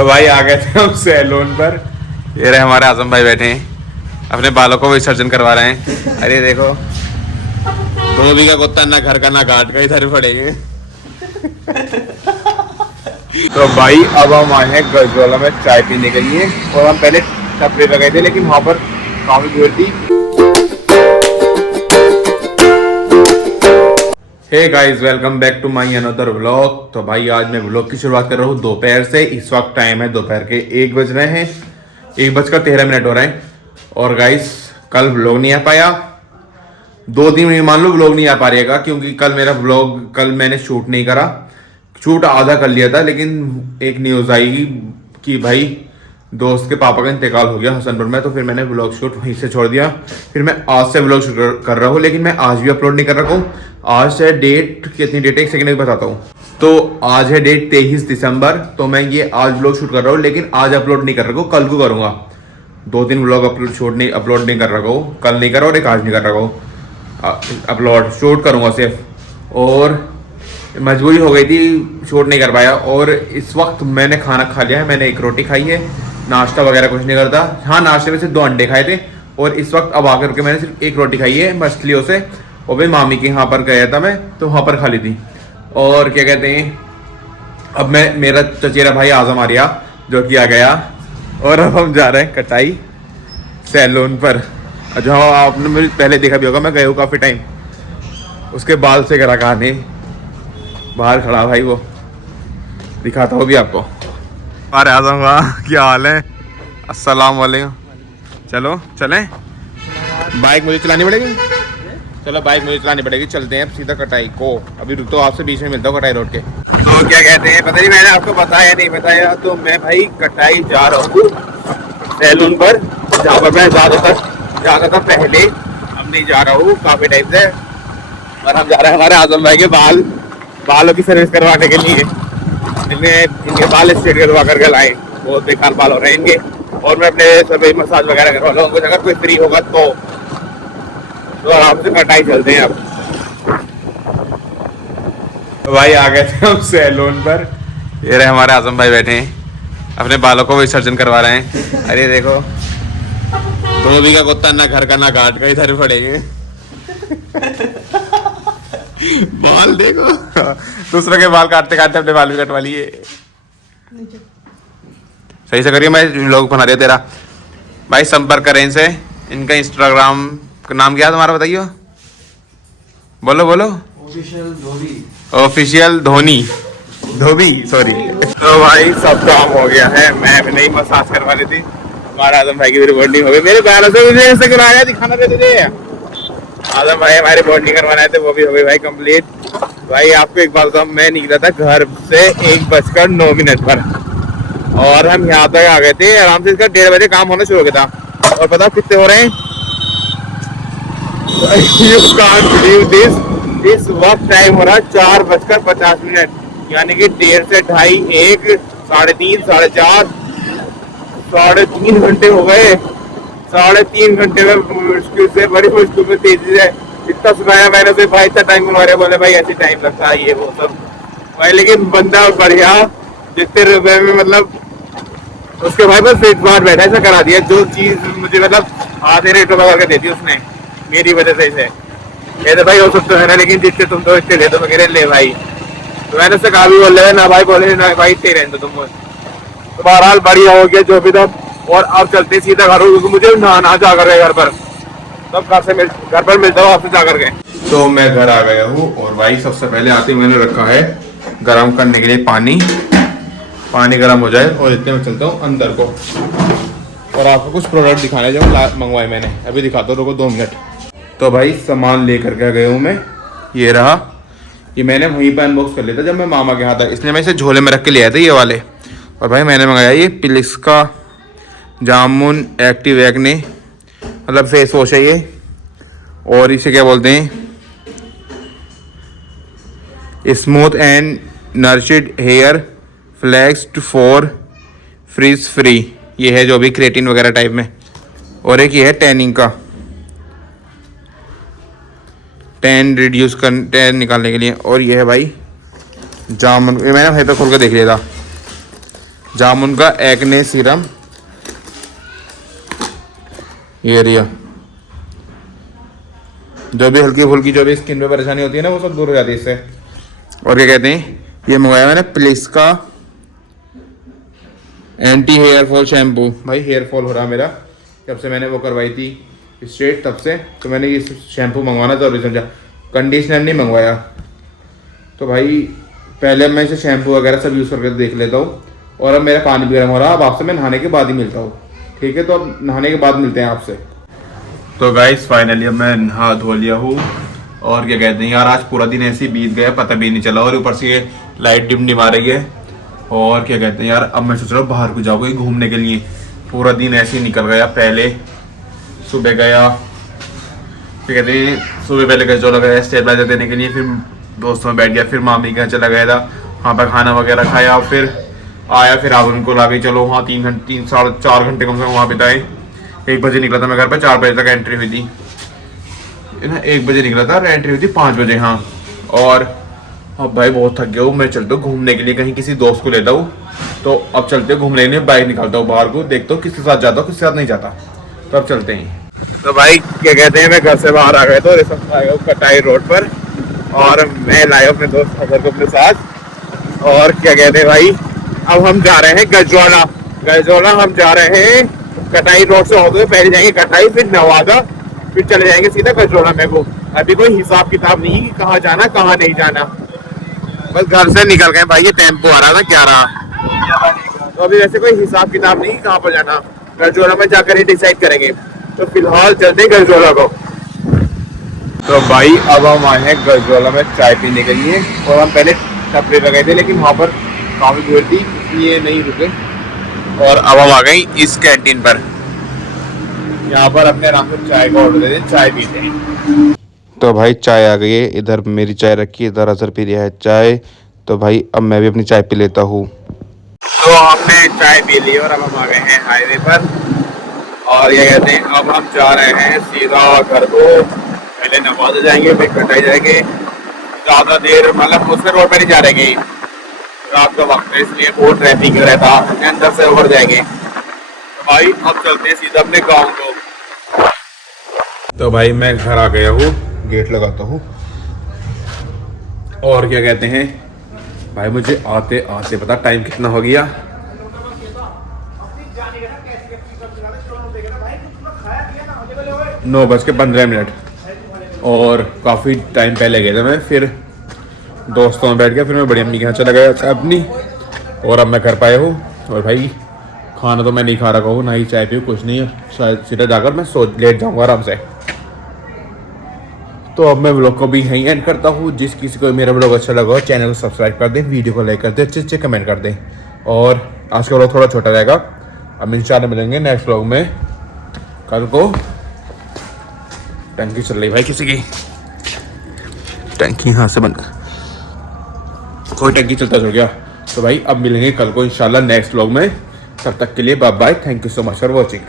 तो भाई आ गए थे हम सैलून पर। ये रहे हमारे आजम भाई बैठे हैं, अपने बालों को विसर्जन करवा रहे हैं। अरे देखो, धोबी का कुत्ता ना घर का ना घाट का, इधर पड़ेंगे। तो भाई अब हम आए हैं गजवाला में चाय पीने के लिए, और हम पहले टपरी पे गए थे लेकिन वहाँ पर काफी भीड़ थी। Hey guys, welcome back to my another vlog. तो भाई आज मैं व्लॉग की शुरुआत कर रहा हूँ दोपहर से। इस वक्त टाइम है दोपहर के 1 बज रहे हैं, 1:13 हो रहे हैं। और गाइस कल व्लॉग नहीं आ पाया, 2 दिन मान लो व्लॉग नहीं आ पा रहेगा, क्योंकि कल मैंने शूट नहीं करा। शूट आधा कर लिया था, लेकिन एक न्यूज़ आई कि भाई दोस्त के पापा का इंतकाल हो गया हसनपुर में, तो फिर मैंने व्लॉग शूट वहीं से छोड़ दिया। फिर मैं आज से व्लॉग शूट कर रहा हूँ, लेकिन मैं आज भी अपलोड नहीं कर रहा हूँ। आज से डेट कितनी, डेट एक सेकंड में बताता हूँ। तो आज है डेट 23 दिसंबर। तो मैं ये आज व्लॉग शूट कर रहा हूँ, लेकिन आज अपलोड नहीं कर रहा हूँ, कल को करूँगा। 2 दिन व्लॉग अपलोड नहीं कर रहा हूँ, कल नहीं कर रहा और एक आज नहीं कर रहा हूँ। अपलोड शूट करूँगा सिर्फ, और मजबूरी हो गई थी, शूट नहीं कर पाया। और इस वक्त मैंने खाना खा लिया है, मैंने एक रोटी खाई है, नाश्ता वगैरह कुछ नहीं करता। हाँ, नाश्ते में से 2 अंडे खाए थे, और इस वक्त अब आकर के मैंने सिर्फ एक रोटी खाई है मछलियों से। और भाई मामी के यहाँ पर गया था मैं, तो वहाँ पर खा ली थी। और क्या कहते हैं, अब मेरा चचेरा भाई आजम आ रहा जो कि आ गया, और अब हम जा रहे हैं कटाई सैलून पर। जो आपने मुझे पहले देखा भी होगा, मैं गया हूँ काफ़ी टाइम। उसके बाल से करा कहानी, बाहर खड़ा भाई, वो दिखाता हूँ भी आपको। अरे आजम वाह, क्या हाल है? अस्सलाम वालेकुम। चलो चलें, बाइक मुझे चलानी पड़ेगी। चलो बाइक मुझे चलानी पड़ेगी, चलते हैं अब सीधा कटाई को। अभी रुक तो आपसे बीच में मिलता हूँ कटाई रोड के। तो क्या कहते हैं, पता नहीं मैंने आपको बताया नहीं बताया, तो मैं भाई कटाई जा रहा हूँ सैलून पर, जहाँ पर मैं जाता था पहले। अब नहीं जा रहा हूँ काफी टाइम से, और हम जा रहे हैं हमारे आजम भाई के बालों की सर्विस करवाने के लिए। इनके बाल स्ट्रेट करवा करके लाए, बहुत बेकार बाल हो रहे हैं इनके। और मैं अपने सभी मसाज वगैरह करवा लूँगा, कुछ अगर कोई फ्री होगा तो आराम से कटाई चलते हैं अब। तो भाई आ गए थे हम सैलून पर। ये रहे हमारे आजम भाई बैठे हैं, अपने बालों को विसर्जन करवा रहे हैं। अरे देखो, धोबी का कुत्ता ना घर का ना घाट का, इधर पड़ेंगे। बाल देखो, दूसरों के बाल काटते काटते अपने बाल भी कटवा लिए। सही से करिए, मैं लोग बना दिया तेरा। भाई संपर्क करें इनसे, इनका इंस्टाग्राम का नाम क्या है तुम्हारा, बताइए। बोलो ऑफिशियल धोबी सॉरी। तो भाई सब काम हो गया है, मैं भी नहीं मसाज करवा ली थी। हमारा आजम भाई की भी बॉन्डिंग हो गई, मेरे बालों से मुझे ऐसे कराया, दिखाना दे तुझे। आजम भाई हमारे बॉन्डिंग करवाना है, तो वो भी हो गई भाई कंप्लीट। भाई आपको एक बात बताऊं, मैं निकला था घर से 1:09 पर, और हम यहाँ तक आ गए थे आराम से। इसका 1:30 बजे काम होना शुरू हो गया था, और पता कितने हो रहे हैं? You can't believe this, इस वक्त टाइम हो रहा है 4:50, यानी कि 1:30 से 2:30, 1, 3:30, 4:30, 3.5 घंटे हो गए। 3.5 घंटे में मुश्किल से, बड़ी मुश्किल में, तेजी से इतना सुनाया मैंने से भाई, इतना टाइम बनवा रहे, बोले भाई ऐसे टाइम लगता है ये वो सब भाई। लेकिन बंदा बढ़िया, जितने रुपए में मतलब उसके भाई बस एक बार बैठा ऐसा करा दिया, जो चीज मुझे मतलब आधे रेट लगा के दे दी उसने मेरी वजह से। इसे कहते भाई हो सकता है ना, लेकिन जितने तुम तो इतने दे दो, मैं ले भाई। तो मैंने उससे कहा भी, बोल रहे ना भाई, बोले ना भाई इतने रहने दो तुम। तो बहरहाल बढ़िया हो गया जो भी था। और अब चलते सीधा घर, क्योंकि मुझे नहाना जा कर घर पर, तब घर पर मिलता हूँ आपसे जा करके। तो मैं घर आ गया हूँ, और भाई सबसे पहले आते मैंने रखा है गर्म करने के लिए पानी गर्म हो जाए, और इतने में चलता हूँ अंदर को। और आपको कुछ प्रोडक्ट दिखाने जो मंगवाए मैंने, अभी दिखाता हूँ, रुको 2 मिनट। तो भाई सामान लेकर के गया हूँ मैं, ये रहा। ये मैंने वहीं पर अनबॉक्स कर लिया था जब मैं मामा के यहाँ था, इसलिए मैं इसे झोले में रख के ले आया था ये वाले। और भाई मैंने मंगाया ये पिलिक्स का जामुन एक्टिव एक्ने, मतलब फेस वॉश है ये। और इसे क्या बोलते हैं, smooth and nourished hair flax for frizz free, ये है जो भी क्रेटिन वगैरह टाइप में। और एक ये है टैनिंग का, टैन निकालने के लिए। और ये है भाई जामुन, मैंने वहीं पे खोल कर देख लिया था। जामुन का एक्ने सीरम, ये रिया, जो भी हल्की फुल्की जो भी स्किन पे परेशानी होती है ना वो सब दूर हो जाती है इससे। और क्या कहते हैं, ये मंगवाया मैंने प्लिस का एंटी हेयर फॉल शैम्पू। भाई हेयर फॉल हो रहा मेरा, जब से मैंने वो करवाई थी स्ट्रेट तब से, तो मैंने ये शैम्पू मंगवाना जरूरी समझा, कंडीशनर नहीं मंगवाया। तो भाई पहले मैं इसे शैम्पू वगैरह सब यूज़ करके देख लेता हूँ। और अब मेरा पानी भी गर्म हो रहा है, अब आपसे मैं नहाने के बाद ही मिलता हूँ, ठीक है? तो अब नहाने के बाद मिलते हैं आपसे। तो गाइस फाइनली अब मैं नहा धो लिया हूँ। और क्या कहते हैं यार, आज पूरा दिन ऐसे ही बीत गया, पता भी नहीं चला। और ऊपर से ये लाइट डिम आ रही है। और क्या कहते हैं यार, अब मैं सोच रहा हूँ बाहर को जाऊँ घूमने के लिए। पूरा दिन ऐसे ही निकल गया। पहले सुबह गया, क्या कहते हैं, सुबह पहले गजोला गया स्टेबलाइजर देने के लिए, फिर दोस्तों में बैठ गया, फिर मामी के यहाँ चला गया था, वहाँ पर खाना वगैरह खाया, फिर आया, फिर आप उनको ला गई, चलो वहाँ 3-4 घंटे कम से कम वहाँ बिताए। 1 बजे निकला था मैं घर पे, 4 बजे तक एंट्री हुई थी ना, 1 बजे निकला था और एंट्री हुई थी 5 बजे। हाँ, और अब भाई बहुत थक गया हूँ, मैं चलता हूँ घूमने के लिए, कहीं किसी दोस्त को लेता हूँ। तो अब चलते हैं घूमने के लिए, बाइक निकालता हूँ बाहर को, देखता हूँ किसके साथ जाता हूँ किसके साथ नहीं जाता। तो अब चलते हैं। तो भाई क्या कहते हैं, मैं घर से बाहर आ गया तो ऋषभ आया कटाई रोड पर, और मैं लाया अपने दोस्त खबर को अपने साथ। और क्या कहते हैं भाई, अब हम जा रहे हैं गजवाला हम जा रहे हैं। कटाई रोड से होते हुए पहले जाएंगे कटाई, फिर नवादा, फिर चले जाएंगे सीधा गजवाला में। वो अभी कोई हिसाब किताब नहीं है कि कहाँ जाना कहाँ नहीं जाना, बस घर से निकल गए भाई। ये टेम्पो आ रहा था 11, तो अभी वैसे कोई हिसाब किताब नहीं कहाँ पर जाना, गजवाला में जाकर ही डिसाइड करेंगे। तो फिलहाल चलते हैं गजवाला को। तो भाई अब हम आए हैं गजवाला में चाय पीने के लिए, और हम पहले टपरी लगाए थे लेकिन वहाँ पर काफी भीड़ थी इसलिए नहीं रुके। और अब हम आ गए इस कैंटीन पर, यहाँ पर अपने आराम से चाय का ऑर्डर दे दें, चाय पीते हैं। तो भाई चाय आ गई है, इधर मेरी चाय रखी है, इधर अजहर पी लिया है चाय। तो भाई अब मैं भी अपनी चाय पी लेता हूँ। तो हमने चाय पी ली और अब हम आ गए हैं हाईवे पर। और ये कहते हैं अब हम जा रहे हैं सीधा घर को, पहले नवादा जाएंगे फिर कटाई जाएंगे। ज़्यादा देर मतलब उसमें रोड पर नहीं जा रहेंगे, रात का वक्त है इसलिए बहुत ट्रैफिक रहता, अंदर से उभर जाएंगे। तो भाई अब चलते हैं सीधा अपने गाँव को। तो भाई मैं घर आ गया हूँ, गेट लगाता हूँ। और क्या कहते हैं भाई, मुझे आते आते पता टाइम कितना हो गया, 9:15। और काफ़ी टाइम पहले गया था मैं, फिर दोस्तों में बैठ गया, फिर मैं बड़ी अम्मी के यहाँ चला गया था अपनी। और अब मैं कर पाया हूँ। और भाई खाना तो मैं नहीं खा रखा हूँ, ना ही चाय पीऊँ, कुछ नहीं है, शायद सीधा जाकर मैं लेट जाऊँगा आराम से। तो अब मैं व्लॉग को भी यहीं एंड करता हूँ। जिस किसी को मेरा व्लॉग अच्छा लगा हो चैनल को सब्सक्राइब कर दें, वीडियो को लाइक कर दें, अच्छे कमेंट कर दें। और आज का व्लॉग थोड़ा छोटा रहेगा, अब इंशाल्लाह मिलेंगे नेक्स्ट व्लॉग में। कल को टंकी चल रही भाई, किसी की टंकी यहाँ से बंद, कोई टंकी चलता चल गया। तो भाई अब मिलेंगे कल को इंशाल्लाह नेक्स्ट व्लॉग में, तब तक के लिए bye bye, thank you so much for watching.